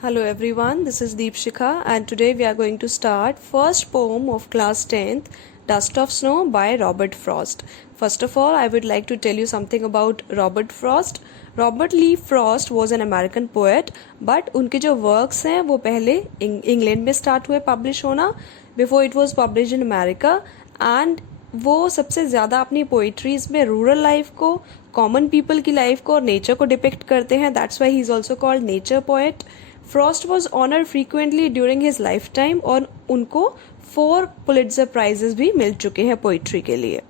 Hello everyone, this is Deepshikha and today we are going to start first poem of class 10th, Dust of Snow by Robert Frost. First of all, I would like to tell you something about Robert Frost. Robert Lee Frost was an American poet, but उनके जो works हैं वो पहले England में start हुए publish होना before it was published in America and वो सबसे ज़्यादा अपनी पोइट्रीज में रूरल लाइफ को, कॉमन पीपल की लाइफ को और नेचर को डिपिक्ट करते हैं. That's why he is also called nature poet. Frost was honoured frequently during his life time और उनको 4 पुलिट्जर प्राइजेस भी मिल चुके हैं पोइट्री के लिए.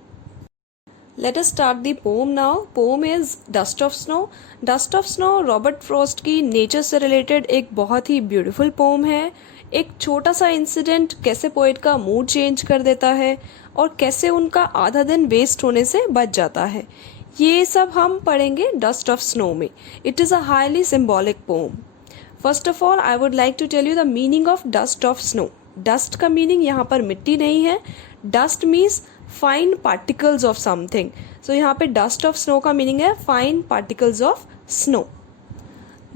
Let us start the poem now. Poem is Dust of Snow. Dust of Snow Robert Frost की nature से related एक बहुत ही ब्यूटीफुल पोम है. एक छोटा सा इंसिडेंट कैसे पोएट का मूड चेंज कर देता है और कैसे उनका आधा दिन वेस्ट होने से बच जाता है, ये सब हम पढ़ेंगे डस्ट ऑफ स्नो में. It is a highly symbolic poem. First of all I would like to tell you the meaning of Dust of Snow. Dust का मीनिंग यहाँ पर मिट्टी नहीं है. Dust means fine particles of something. So यहाँ पे Dust of Snow का meaning है fine particles of snow.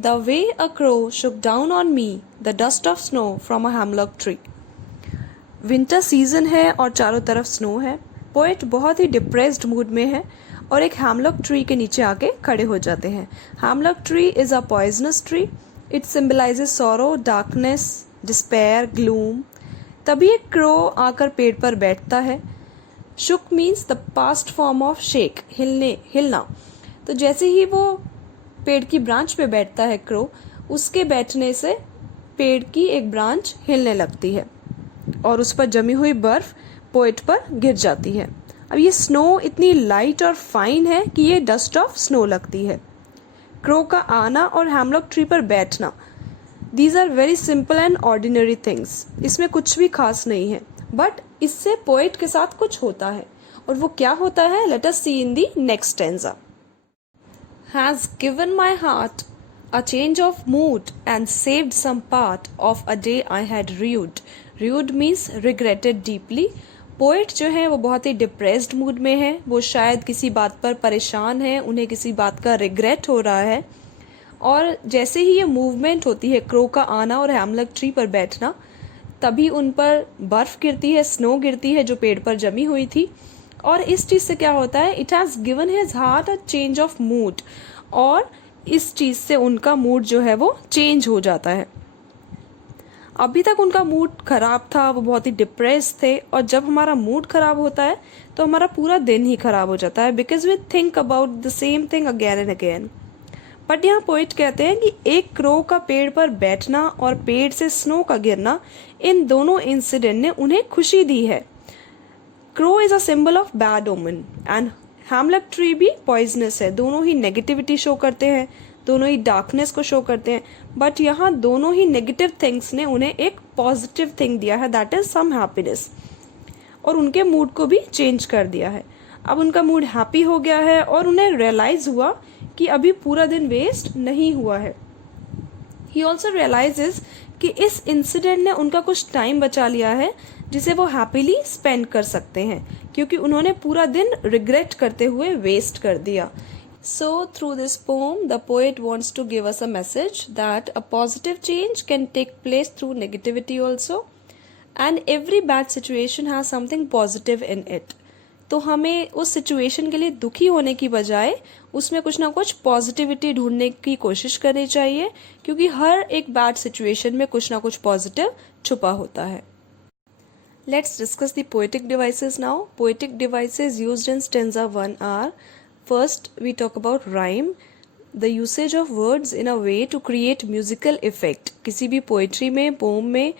The way a crow shook down on me the dust of snow from a hemlock tree. Winter season है और चारों तरफ snow है. Poet बहुत ही डिप्रेस्ड मूड में है और एक हैमलॉक ट्री के नीचे आके खड़े हो जाते हैं. Hemlock tree is a poisonous tree. It symbolizes sorrow, darkness, despair, gloom. तभी एक क्रो आकर पेड़ पर बैठता है. Shook means the past form of shake, हिलना. तो जैसे ही वो पेड़ की ब्रांच पे बैठता है क्रो, उसके बैठने से पेड़ की एक ब्रांच हिलने लगती है और उस पर जमी हुई बर्फ पोएट पर गिर जाती है. अब ये स्नो इतनी लाइट और फाइन है कि ये डस्ट ऑफ स्नो लगती है. क्रो का आना और हैमलॉक ट्री पर बैठना, these are very simple and ordinary things. इसमें कुछ भी खास नहीं है, बट इससे पोएट के साथ कुछ होता है. और वो क्या होता है, let us see in the next stanza. Has given my heart a change of mood and saved some part of a day I had rued. Rued means regretted deeply. Poet जो है वो बहुत ही डिप्रेस्ड मूड में है. वो शायद किसी बात पर परेशान है, उन्हें किसी बात का रिग्रेट हो रहा है. और जैसे ही ये मूवमेंट होती है, क्रो का आना और हैमलॉक ट्री पर बैठना, तभी उन पर बर्फ गिरती है, स्नो गिरती है जो पेड़ पर जमी हुई थी. और इस चीज़ से क्या होता है, it has given his heart a change of mood. और इस चीज़ से उनका मूड जो है वो चेंज हो जाता है. अभी तक उनका मूड खराब था, वो बहुत ही डिप्रेस थे. और जब हमारा मूड खराब होता है तो हमारा पूरा दिन ही खराब हो जाता है, because we think about the same thing again and again. But यहाँ पोइट कहते हैं कि एक क्रो का पेड़ पर बैठना और पेड़ से स्नो का गिरना, इन दोनों इंसिडेंट ने उन्हें खुशी दी है. Crow is a symbol of bad ओमन एंड हैमलॉक ट्री भी पॉइजनस है. दोनों ही नेगेटिविटी शो करते हैं, दोनों ही डार्कनेस को शो करते हैं. बट यहाँ दोनों ही नेगेटिव थिंग्स ने उन्हें एक पॉजिटिव थिंग दिया है, दैट इज सम हैप्पीनेस. और उनके मूड को भी चेंज कर दिया है. अब उनका मूड हैप्पी हो गया है और उन्हें रियलाइज हुआ कि अभी पूरा दिन वेस्ट नहीं हुआ है. ही ऑल्सो रियलाइजेस कि इस इंसिडेंट ने उनका कुछ टाइम बचा लिया है जिसे वो हैप्पीली स्पेंड कर सकते हैं, क्योंकि उन्होंने पूरा दिन रिग्रेट करते हुए वेस्ट कर दिया. So through this poem, the poet wants to give us a message that a positive change can take place through negativity also, and every bad situation has something positive in it. तो हमें उस situation के लिए दुखी होने की बजाय उसमें कुछ ना कुछ पॉजिटिविटी ढूंढने की कोशिश करनी चाहिए, क्योंकि हर एक बैड सिचुएशन में कुछ ना कुछ पॉजिटिव छुपा होता है. Let's discuss the poetic devices now. Poetic devices used in stanza 1 are: first, we talk about rhyme, the usage of words in a way to create musical effect. किसी भी poetry में, पोम में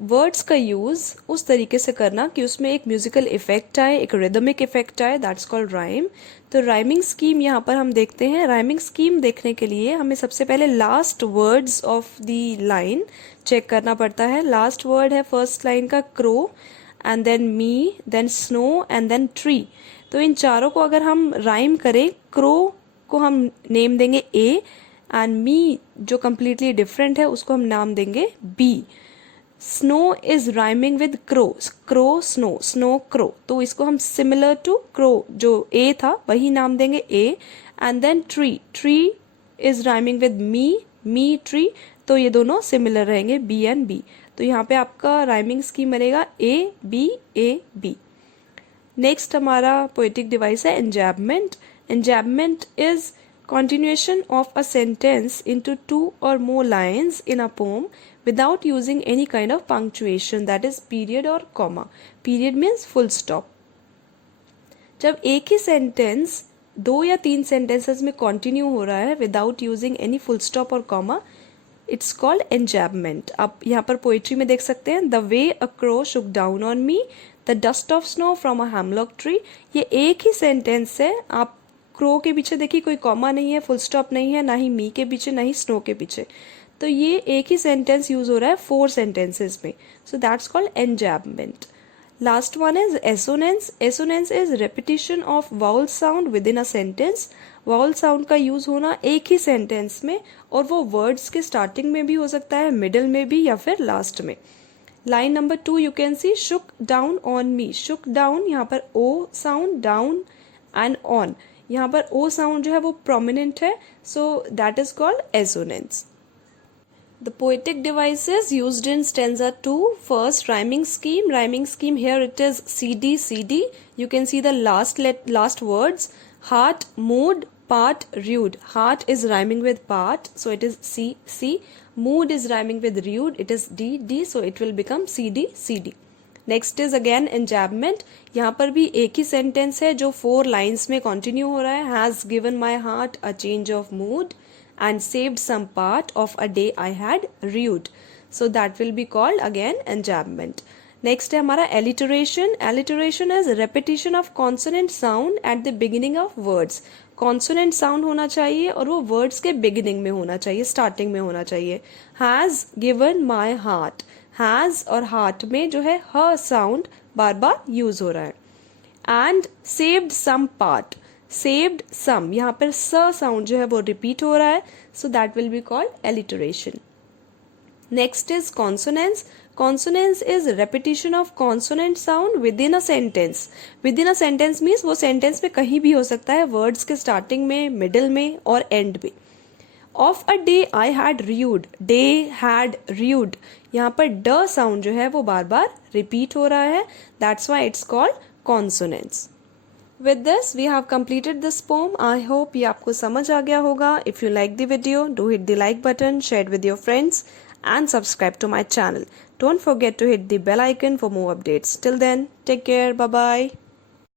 words का use उस तरीके से करना कि उसमें एक म्यूजिकल इफेक्ट आए, एक रिदमिक इफेक्ट आए, दैट्स कॉल्ड राइम. तो राइमिंग स्कीम यहाँ पर हम देखते हैं. राइमिंग स्कीम देखने के लिए हमें सबसे पहले last words of the line check करना पड़ता है. लास्ट वर्ड है फर्स्ट लाइन का crow, and then me, then snow and then tree. तो इन चारों को अगर हम राइम करें, क्रो को हम नेम देंगे ए, एंड मी जो कम्प्लीटली डिफरेंट है उसको हम नाम देंगे B. Snow is rhyming with crow, crow snow, snow crow. तो इसको हम सिमिलर टू क्रो जो ए था वही नाम देंगे A. And then tree, tree is rhyming with me, me tree. तो ये दोनों सिमिलर रहेंगे, बी एंड बी। तो यहाँ पे आपका राइमिंग स्कीम बनेगा ए बी। नेक्स्ट हमारा पोएटिक डिवाइस है एंजैबमेंट। एंजैबमेंट is continuation of a sentence into 2 or more lines in a poem without using any kind of punctuation, that is period or comma. Period means full stop. जब एक ही sentence 2 या 3 sentences में continue हो रहा है without using any full stop और comma, it's called एंजैबमेंट। आप यहाँ पर पोइट्री में देख सकते हैं, the way a crow shook down on me, the dust of snow from a hemlock tree. ये एक ही सेंटेंस है, आप क्रो के पीछे देखिए कोई कॉमा नहीं है, फुल स्टॉप नहीं है, ना ही मी के पीछे ना ही स्नो के पीछे। तो ये एक ही सेंटेंस यूज हो रहा है 4 सेंटेंसेस में, so that's called enjambment. Last one is assonance. Assonance is repetition of vowel sound within a sentence. Vowel sound का यूज होना एक ही सेंटेंस में, और वो वर्ड्स के स्टार्टिंग में भी हो सकता है, मिडिल में भी, या फिर लास्ट में। Line number 2 you can see Shuk down on me. Shuk down, यहाँ पर ओ साउंड, डाउन एंड ऑन, यहाँ पर ओ साउंड जो है वो प्रोमिनेंट है, so that is called assonance. The poetic devices used in stanza 2. First, rhyming scheme. Rhyming scheme, here it is CD, CD. You can see the last words. Heart, mood, part, rude. Heart is rhyming with part, so it is C, C. Mood is rhyming with rude, it is D, D, so it will become CD, CD. Next is again enjambment. यहाँ पर भी एक ही sentence है जो 4 lines में continue हो रहा है. Has given my heart a change of mood and saved some part of a day I had rued. So that will be called again enjambment. Next है हमारा alliteration. Alliteration is repetition of consonant sound at the beginning of words. Consonant sound होना चाहिए और वो words के beginning में होना चाहिए, starting में होना चाहिए. Has given my heart. Has और heart में जो है ह sound बार बार use हो रहा है. And saved some part. Saved some, यहाँ पर स साउंड जो है वो रिपीट हो रहा है, so that will be called alliteration. Next is consonance. Consonance is repetition of consonant sound within a sentence. With in a sentence means वो सेंटेंस में कहीं भी हो सकता है, वर्ड्स के स्टार्टिंग में, मिडिल में और एंड में. Of a day I had rude. Day had rude, यहाँ पर ड साउंड जो है वो बार बार रिपीट हो रहा है, that's why it's called consonance. With this, we have completed this poem. I hope ये आपको समझ आ गया होगा. If you like the video, do hit the like button, share it with your friends, and subscribe to my channel. Don't forget to hit the bell icon for more updates. Till then, take care. Bye bye.